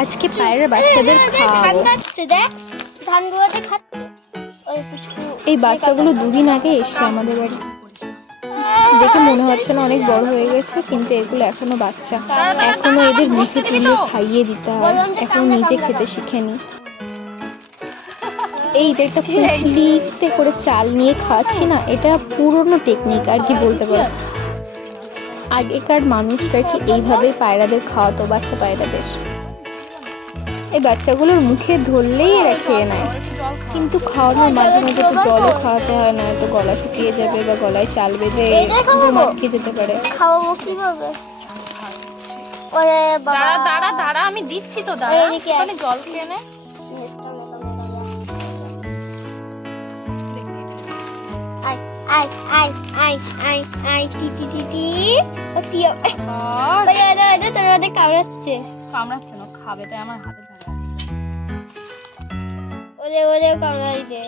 আজকে পায়রা বাচ্চাদের খাওয়াবো। এই বাচ্চাগুলো দুদিন আগে এসছে আমাদের বাড়ি। দেখে মনে হচ্ছে না অনেক বড় হয়ে গেছে, কিন্তু এগুলো এখনো বাচ্চা। এখনো এদের মুখে তুলে খাইয়ে দিতে হয়, এখনো নিজে খেতে শিখেনি। এই যে একটা পুটলিতে করে চাল নিয়ে খাওয়াচ্ছি না, এটা পুরনো টেকনিক আর কি বলতে পারো। আগেকার মানুষরা কি এইভাবে পায়রাদের খাওয়াতো, বাচ্চা পায়রাদের। এই বাচ্চাগুলোর মুখে ধরলেই এরা খেয়ে নেয়, কিন্তু খাওয়ানোর মাঝে মাঝে তো জলও খাওয়াতে হয়, না তো গলা শুকিয়ে যাবে বা গলায় চাল বেঁধে আটকে যেতে পারে। খাওয়াবো কিভাবে? দাঁড়া দাঁড়া, আমি দিচ্ছি তো, দাঁড়া। জল খেয়ে নে। কামড়াচ্ছে না, খাবে তাই আমার হাতে ধরে। ওরে কামড়াই দে।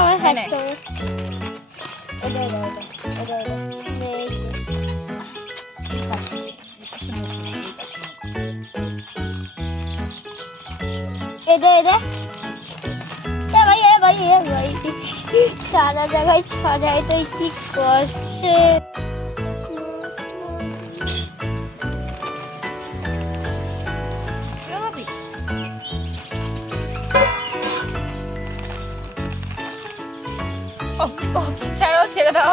আমার হাতটা সারা জায়গায় ছড়াই তুই কি করছে? ছেড়ে দাও,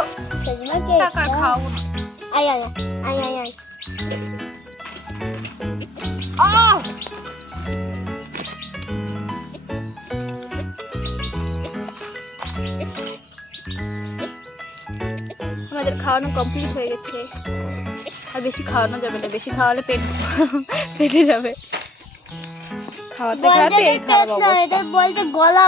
খাওয়াবো। আয় আমাদের খাওয়ানো কমপ্লিট হয়ে গেছে। আর বেশি খাওয়ানো যাবে না, বেশি খাওয়ালে পেটে যাবে। খাওয়াতে খাওয়াতে এই খারাপ অবস্থা। বলতে গলা